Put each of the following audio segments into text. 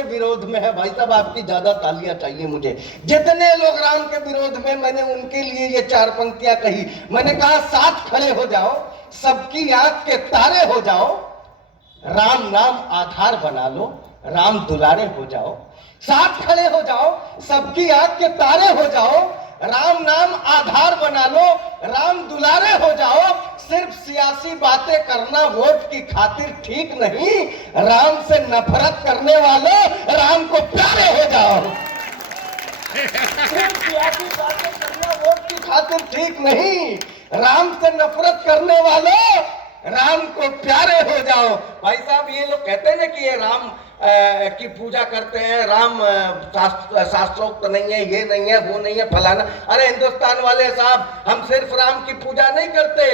के विरोध में है। भाई साहब आपकी ज्यादा तालियां चाहिए मुझे। जितने लोग राम के विरोध में, मैंने उनके लिए ये 4 पंक्तियां कही। मैंने कहा साथ खड़े हो जाओ, सबकी आंख के तारे हो जाओ, राम नाम आधार बना लो, राम दुलारे हो जाओ। साथ खड़े हो जाओ, सबकी आंख के तारे हो जाओ, राम नाम आधार बना लो, राम दुलारे हो जाओ। सिर्फ सियासी बातें करना वोट की खातिर ठीक नहीं, राम से नफरत करने वालों राम को प्यारे हो जाओ। सिर्फ सियासी बातें करना वोट की खातिर ठीक नहीं, राम से नफरत करने वालों राम को प्यारे हो जाओ। भाई साहब ये लोग कहते हैं ना कि ये राम की पूजा करते हैं, राम शास्त्रोक्त नहीं है, ये नहीं है, वो नहीं है, फलाना। अरे हिंदुस्तान वाले साहब, हम सिर्फ राम की पूजा नहीं करते,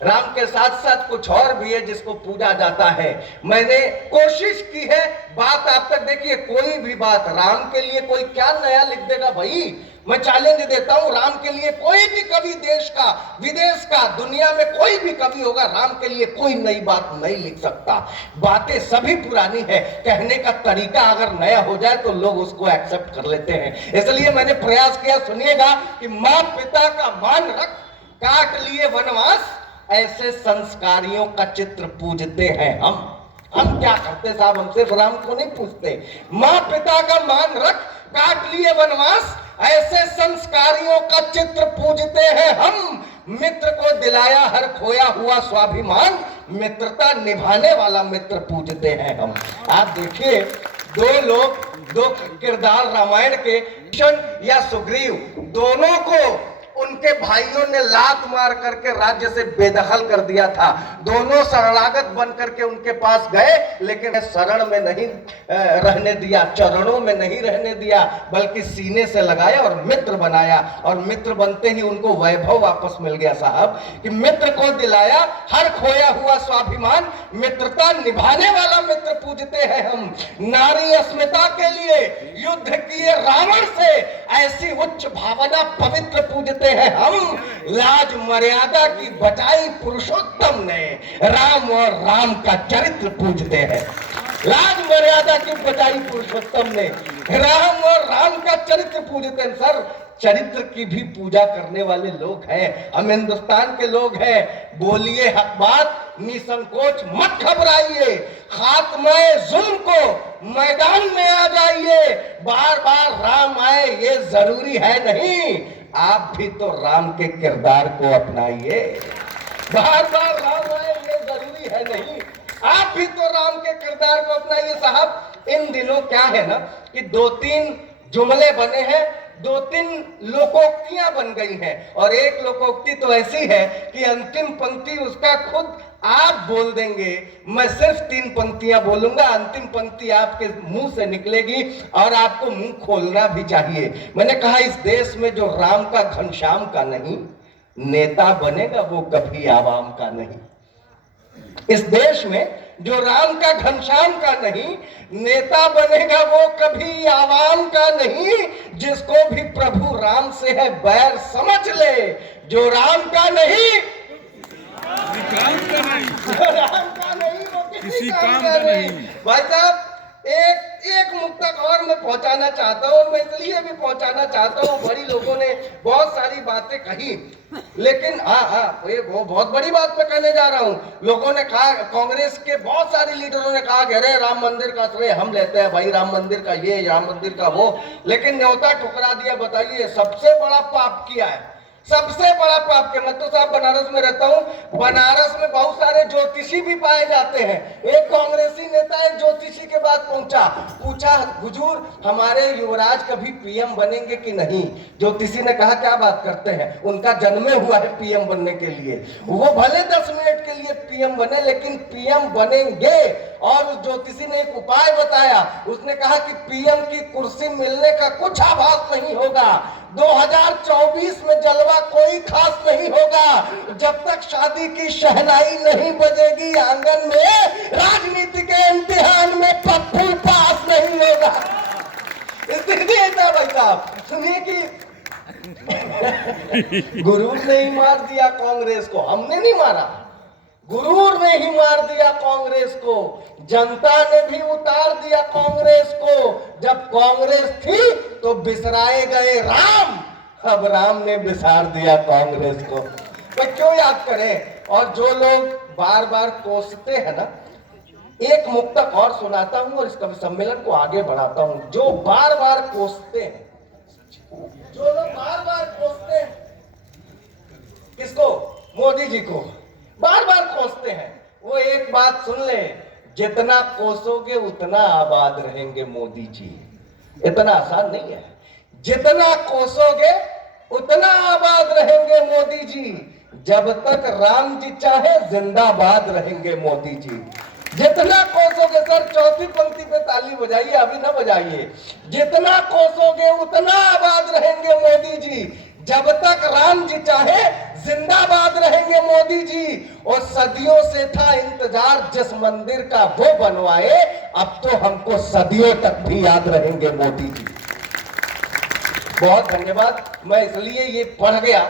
राम के साथ साथ कुछ और भी है जिसको पूजा जाता है। मैंने कोशिश की है, बात आप तक देखिए, कोई भी बात राम के लिए कोई क्या नया लिख देगा भाई। मैं चैलेंज देता हूं, राम के लिए कोई भी कवि, देश का, विदेश का, दुनिया में कोई भी कवि होगा, राम के लिए कोई नई बात नहीं लिख सकता। बातें सभी पुरानी है, कहने का तरीका अगर नया हो जाए तो लोग उसको एक्सेप्ट कर लेते हैं। इसलिए मैंने प्रयास किया, सुनिएगा, कि माँ पिता का मान रख, काट लिए वनवास, ऐसे संस्कारियों का चित्र पूजते हैं हम क्या करते साहब, हम सिर्फ राम को नहीं पूजते। माँ पिता का मान रख, काट लिए वनवास, ऐसे संस्कारियों का चित्र पूजते हैं हम। मित्र को दिलाया हर खोया हुआ स्वाभिमान, मित्रता निभाने वाला मित्र पूजते हैं हम। आप देखिए, दो लोग, दो किरदार रामायण के, किशन या सुग्रीव, दोनों को उनके भाइयों ने लात मार करके राज्य से बेदखल कर दिया था। दोनों शरणागत बन करके उनके पास गए, लेकिन शरण में नहीं रहने दिया, चरणों में नहीं रहने दिया, बल्कि सीने से लगाया और मित्र बनाया। और मित्र बनते ही उनको वैभव वापस मिल गया साहब, कि मित्र को दिलाया हर खोया हुआ स्वाभिमान, मित्रता निभाने वाला मित्र पूजते हैं हम। नारी अस्मिता के लिए युद्ध किए रावण से, ऐसी उच्च भावना पवित्र पूजते हैं हम। लाज मर्यादा की बचाई पुरुषोत्तम ने, राम और राम का चरित्र पूजते हैं। लाज मर्यादा की बचाई पुरुषोत्तम ने, राम और राम का चरित्र पूजते हैं। सर, चरित्र की भी पूजा करने वाले लोग हैं, हम हिंदुस्तान के लोग हैं। बोलिए हक बात, निसंकोच मत घबराइए, खात्मे जुल्म को मैदान में आ जाइए। बार बार राम आए ये जरूरी है नहीं, आप भी तो राम के किरदार को अपनाइए। बार बार राम आए ये जरूरी है नहीं, आप भी तो राम के किरदार को अपनाइए। साहब, इन दिनों क्या है ना कि 2-3 जुमले बने हैं, 2-3 लोकोक्तियां बन गई हैं। और एक लोकोक्ति तो ऐसी है कि अंतिम पंक्ति उसका खुद आप बोल देंगे, मैं सिर्फ 3 पंक्तियां बोलूंगा, अंतिम पंक्ति आपके मुंह से निकलेगी और आपको मुंह खोलना भी चाहिए। मैंने कहा, इस देश में जो राम का घनश्याम का नहीं नेता बनेगा, वो कभी आवाम का नहीं। इस देश में जो राम का घनश्याम का नहीं नेता बनेगा, वो कभी आवाम का नहीं। जिसको भी प्रभु राम से है बैर समझ ले, जो राम का नहीं, राम का नहीं, वो किसी काम का नहीं। भाई साहब, एक मुक्तक और मैं पहुंचाना चाहता हूं, मैं इसलिए भी पहुंचाना चाहता हूं, बड़ी लोगों ने बहुत सारी बातें कही, लेकिन ये वो बहुत बड़ी बात मैं कहने जा रहा हूं। लोगों ने कहा, कांग्रेस के बहुत सारे लीडरों ने कहा कि अरे राम मंदिर का श्रेय हम लेते हैं भाई, राम मंदिर का ये, राम मंदिर का वो, लेकिन न्योता ठुकरा दिया। बताइए, सबसे बड़ा पाप किया है, सबसे बड़ा पाप के। मैं तो साहब बनारस में रहता हूँ, बनारस में बहुत सारे ज्योतिषी भी पाए जाते हैं। एक कांग्रेसी नेता एक ज्योतिषी के पास पहुंचा, पूछा, हुजूर हमारे युवराज कभी पीएम बनेंगे कि नहीं? ज्योतिषी ने कहा, क्या बात करते हैं, उनका जन्मे हुआ है पीएम बनने के लिए, वो भले 10 मिनट के लिए पीएम बने, लेकिन पीएम बनेंगे। और उस ज्योतिषी ने एक उपाय बताया, उसने कहा कि पीएम की कुर्सी मिलने का कुछ आभास नहीं होगा, 2024 में जलवा कोई खास नहीं होगा, जब तक शादी की शहनाई नहीं बजेगी आंगन में, राजनीति के इम्तिहान में पप्पू पास नहीं होगा। इसलिए था भाई साहब, सुनिए कि गुरु ने ही मार दिया कांग्रेस को, हमने नहीं मारा। गुरूर ने ही मार दिया कांग्रेस को, जनता ने भी उतार दिया कांग्रेस को। जब कांग्रेस थी तो बिसराए गए राम, अब राम ने बिसार दिया कांग्रेस को। मैं क्यों याद करें? और जो लोग बार बार कोसते हैं ना, एक मुक्तक और सुनाता हूं और इस कवि सम्मेलन को आगे बढ़ाता हूं। जो बार बार कोसते हैं, जो लोग बार बार कोसते हैं, किसको? मोदी जी को बार बार कोसते हैं, वो एक बात सुन ले, जितना कोसोगे उतना आबाद रहेंगे मोदी जी। इतना आसान नहीं है। जितना कोसोगे उतना आबाद रहेंगे मोदी जी। जब तक राम जी चाहे जिंदाबाद रहेंगे मोदी जी। जितना कोसोगे, सर चौथी पंक्ति पे ताली बजाइए, अभी ना बजाइए। जितना कोसोगे उतना आबाद रहेंगे मोदी जी। जब तक राम जी चाहे जिंदाबाद रहेंगे मोदी जी। और सदियों से था इंतजार जिस मंदिर का वो बनवाए, अब तो हमको सदियों तक भी याद रहेंगे मोदी जी। बहुत धन्यवाद। मैं इसलिए ये पढ़ गया